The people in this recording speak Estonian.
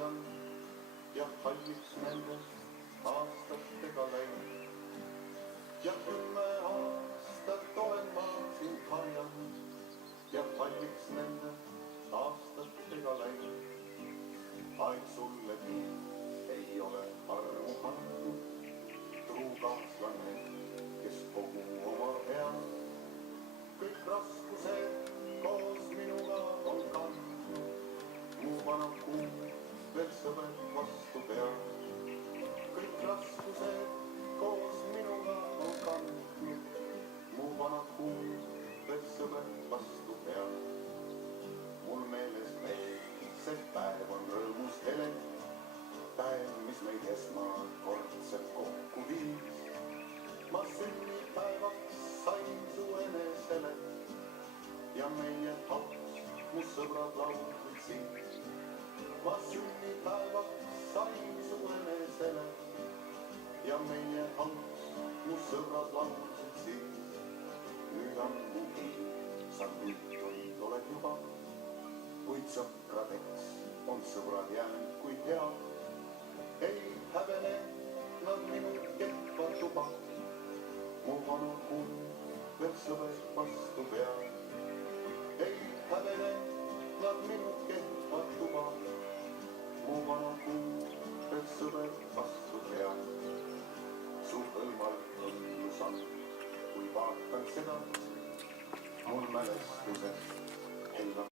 hoian ja halliks nendest aastatega läinud. ja 10 aastat olen ma sind harjanud ja halliks nendest aastatega läinud. aeg sulle nii ei ole armu andnud, truu kaaslane, kes kogu oma ea kõik raskused koos minuga on kandnud. mu vana kuu veel sõber vastu peab, kõik raskused koos minuga on kandnud. mu vana kuu veel sõber vastu peab. mul meeles veel see päev on rõõmus hele, päev, mis meid esmakordselt kokku viis. ma sünnipäevaks sain su enesele ja meie hauks mu sõbrad laulsid siis. ma sünnipäevaks sain su enesele ja meie hauks mu sõbrad laulsid siis. nüüd on mu kiir, sa nüüd oled juba, kuid sõpradeks on sõbrad jäänud, kuid hea. ei häbene nad minu kehva tuba, mu vana kuu veel sõber vastu peab. ei häbene nad minu kehva tuba, mu vana kuu veel sõber vastu peab. su hõlmal õnnus on, kui vaatan seda, mul mälestused hellab.